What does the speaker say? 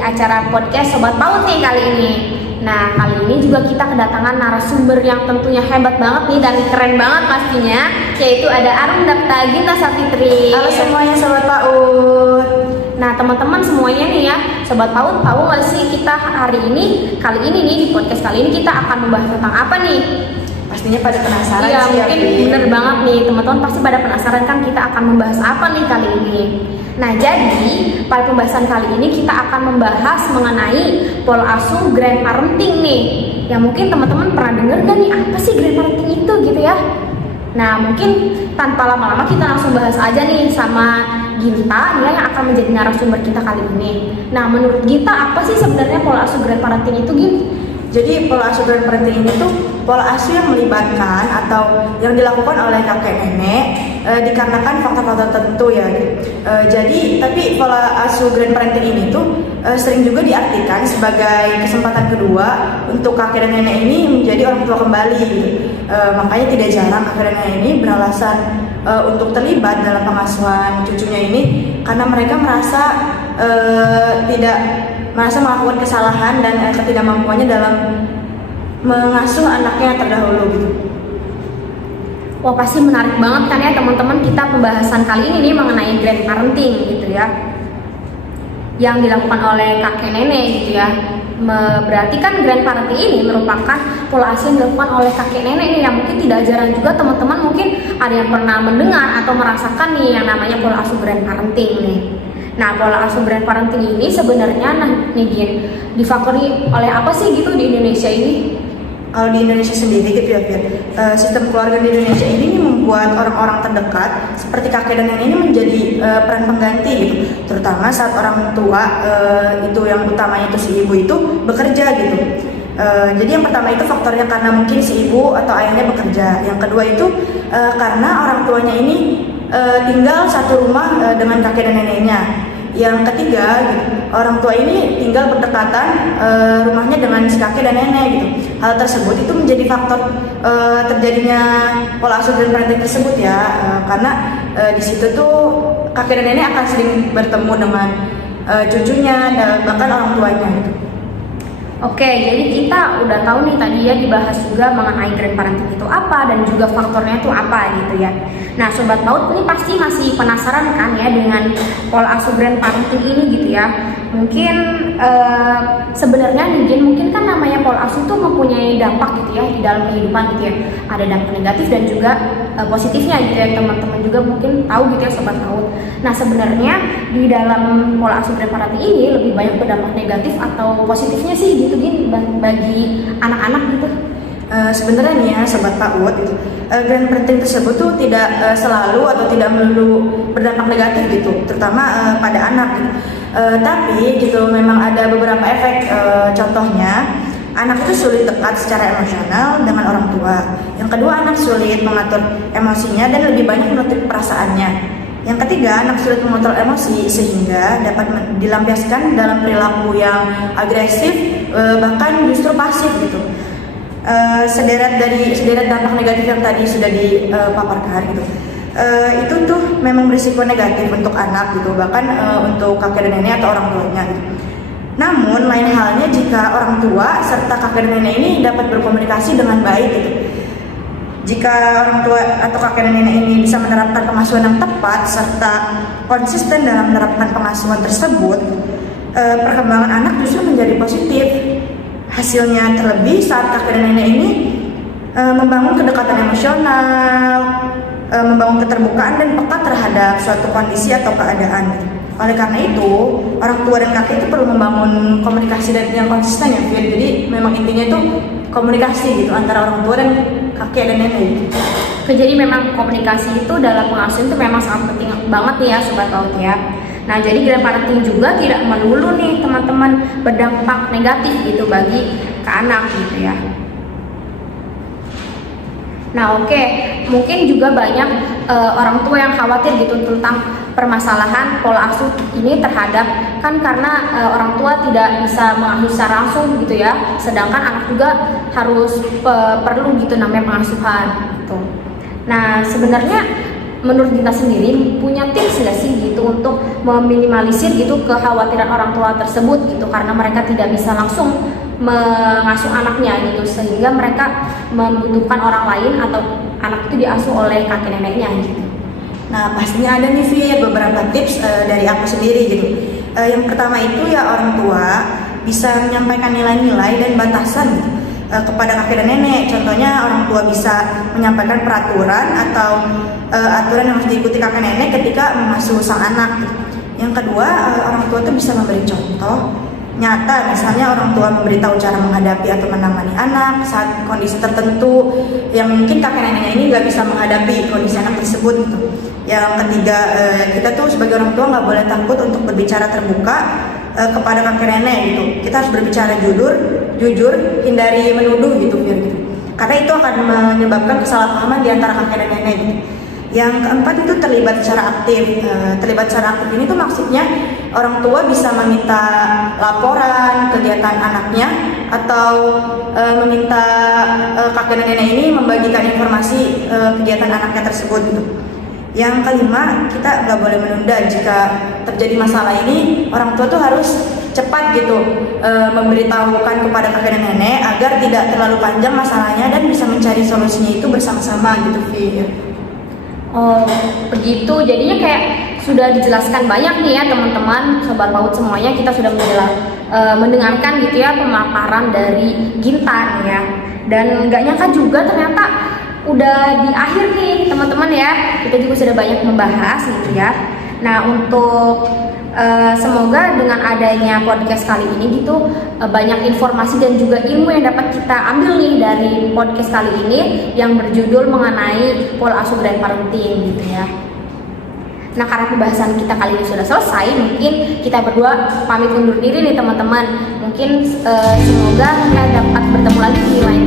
acara podcast Sobat PAUD nih kali ini. Nah, kali ini juga kita kedatangan narasumber yang tentunya hebat banget nih dan keren banget pastinya, yaitu ada Arum Dapta Gita Savitri. Halo semuanya Sobat PAUD. Nah, teman-teman semuanya nih ya, Sobat PAUD, tahu nggak sih kita kali ini nih di podcast kali ini kita akan membahas tentang apa nih? Pastinya pada penasaran Iya, sih mungkin bener banget nih teman-teman pasti pada penasaran kan kita akan membahas apa nih kali ini. Nah, jadi pada pembahasan kali ini kita akan membahas mengenai pola asuh grandparenting nih. Ya mungkin teman-teman pernah dengar gak nih apa sih grandparenting itu gitu ya? Nah, mungkin tanpa lama-lama kita langsung bahas aja nih sama Gita yang akan menjadi narasumber kita kali ini. Nah, menurut Gita apa sih sebenarnya pola asuh grandparenting itu, Gin? Jadi pola asuh grandparenting ini tuh pola asuh yang melibatkan atau yang dilakukan oleh kakek nenek dikarenakan faktor-faktor tertentu ya. Tapi pola asuh grandparenting ini tuh sering juga diartikan sebagai kesempatan kedua untuk kakek dan nenek ini menjadi orang tua kembali. Makanya tidak jarang kakek dan nenek ini beralasan untuk terlibat dalam pengasuhan cucunya ini karena mereka merasa melakukan kesalahan dan ketidakmampuannya dalam mengasuh anaknya terdahulu gitu. Wah, pasti menarik banget kan ya teman-teman, kita pembahasan kali ini nih mengenai grandparenting gitu ya, yang dilakukan oleh kakek nenek gitu ya. Berarti kan grandparenting ini merupakan pola asuh yang dilakukan oleh kakek nenek nih, yang mungkin tidak jarang juga teman-teman mungkin ada yang pernah mendengar atau merasakan nih yang namanya pola asuh grandparenting nih. Nah, pola asuh grandparenting ini sebenarnya difaktori oleh apa sih gitu di Indonesia ini? Kalau di Indonesia sendiri gitu ya, sistem keluarga di Indonesia ini membuat orang-orang terdekat seperti kakek dan nenek ini menjadi peran pengganti gitu, terutama saat orang tua itu yang utamanya itu si ibu itu bekerja gitu. Jadi yang pertama itu faktornya karena mungkin si ibu atau ayahnya bekerja. Yang kedua itu karena orang tuanya ini tinggal satu rumah dengan kakek dan neneknya. Yang ketiga, gitu, orang tua ini tinggal berdekatan rumahnya dengan si kakek dan nenek gitu. Hal tersebut itu menjadi faktor terjadinya pola asuh grandparenting tersebut ya, karena di situ tuh kakek dan nenek akan sering bertemu dengan cucunya dan bahkan orang tuanya gitu. Oke, jadi kita udah tahu nih tadi ya dibahas juga mengenai grandparenting itu apa dan juga faktornya itu apa gitu ya. Nah, Sobat PAUD ini pasti masih penasaran kan ya dengan pola asuh grandparenting ini gitu ya. Mungkin sebenarnya mungkin kan namanya pola asuh itu mempunyai dampak gitu ya di dalam kehidupan gitu ya. Ada dampak negatif dan juga positifnya gitu ya, teman-teman juga mungkin tahu gitu ya Sobat PAUD. Nah, sebenarnya di dalam pola asuh grandparenting ini lebih banyak berdampak negatif atau positifnya sih gitu Gin bagi anak-anak gitu? Sebenarnya nih ya Sobat PAUD gitu, grandparenting tersebut tuh tidak selalu atau tidak melulu berdampak negatif gitu, terutama pada anak gitu. Tapi gitu memang ada beberapa efek, contohnya anak itu sulit dekat secara emosional dengan orang tua. Yang kedua, anak sulit mengatur emosinya dan lebih banyak menutup perasaannya. Yang ketiga, anak sulit mengontrol emosi sehingga dapat dilampiaskan dalam perilaku yang agresif, bahkan justru pasif gitu. Sederet dampak negatif yang tadi sudah dipaparkan gitu. Itu tuh memang berisiko negatif untuk anak gitu, bahkan untuk kakek dan nenek atau orang tuanya gitu. Namun lain halnya jika orang tua serta kakek dan nenek ini dapat berkomunikasi dengan baik gitu. Jika orang tua atau kakek dan nenek ini bisa menerapkan pengasuhan yang tepat serta konsisten dalam menerapkan pengasuhan tersebut, perkembangan anak justru menjadi positif. Hasilnya terlebih saat kakek dan nenek ini membangun kedekatan emosional, membangun keterbukaan dan peka terhadap suatu kondisi atau keadaan. Oleh karena itu, orang tua dan kakek itu perlu membangun komunikasi yang konsisten ya, Fir. Jadi memang intinya itu komunikasi gitu antara orang tua dan kakek dan nenek. Oke, jadi memang komunikasi itu dalam pengasuhan itu memang sangat penting banget nih ya Sobat PAUD ya. Nah, jadi grandparenting juga tidak melulu nih teman-teman berdampak negatif gitu bagi ke anak gitu ya. Nah, oke, mungkin juga banyak orang tua yang khawatir gitu tentang permasalahan pola asuh ini terhadap kan karena orang tua tidak bisa mengasuh secara langsung gitu ya, sedangkan anak juga harus perlu gitu namanya pengasuhan gitu. Nah, sebenarnya menurut kita sendiri punya tips nggak sih gitu untuk meminimalisir gitu kekhawatiran orang tua tersebut gitu, karena mereka tidak bisa langsung mengasuh anaknya gitu, sehingga mereka membutuhkan orang lain atau anak itu diasuh oleh kakek neneknya gitu. Nah, pastinya ada nih Fir, beberapa tips dari aku sendiri gitu. Yang pertama itu ya orang tua bisa menyampaikan nilai-nilai dan batasan gitu, kepada kakek dan nenek. Contohnya orang tua bisa menyampaikan peraturan atau aturan yang harus diikuti kakek nenek ketika mengasuh sang anak gitu. Yang kedua, orang tua tuh bisa memberi contoh nyata, misalnya orang tua memberitahu cara menghadapi atau menangani anak saat kondisi tertentu yang mungkin kakek neneknya ini nggak bisa menghadapi kondisi anak tersebut gitu. Yang ketiga, kita tuh sebagai orang tua nggak boleh takut untuk berbicara terbuka kepada kakek nenek gitu. Kita harus berbicara jujur, hindari menuduh gitu, gitu. Karena itu akan menyebabkan kesalahpahaman di antara kakek dan nenek gitu. Yang keempat itu terlibat secara aktif. Terlibat secara aktif ini tuh maksudnya orang tua bisa meminta laporan kegiatan anaknya atau meminta kakek dan nenek ini membagikan informasi kegiatan anaknya tersebut gitu. Yang kelima, kita nggak boleh menunda. Jika terjadi masalah ini, orang tua tuh harus cepat gitu memberitahukan kepada kakek dan nenek agar tidak terlalu panjang masalahnya dan bisa mencari solusinya itu bersama-sama gitu, Fir. Oh begitu, jadinya kayak sudah dijelaskan banyak nih ya teman-teman, sobat PAUD semuanya, kita sudah mendengarkan gitu ya pemaparan dari Ginta ya. Dan nggak nyangka juga ternyata udah di akhir nih teman-teman ya, kita juga sudah banyak membahas gitu ya. Nah untuk semoga dengan adanya podcast kali ini gitu banyak informasi dan juga ilmu yang dapat kita ambil nih dari podcast kali ini yang berjudul mengenai pola asuh dan parenting gitu ya. Nah karena pembahasan kita kali ini sudah selesai, mungkin kita berdua pamit undur diri nih teman-teman. Mungkin semoga kita dapat bertemu lagi di lain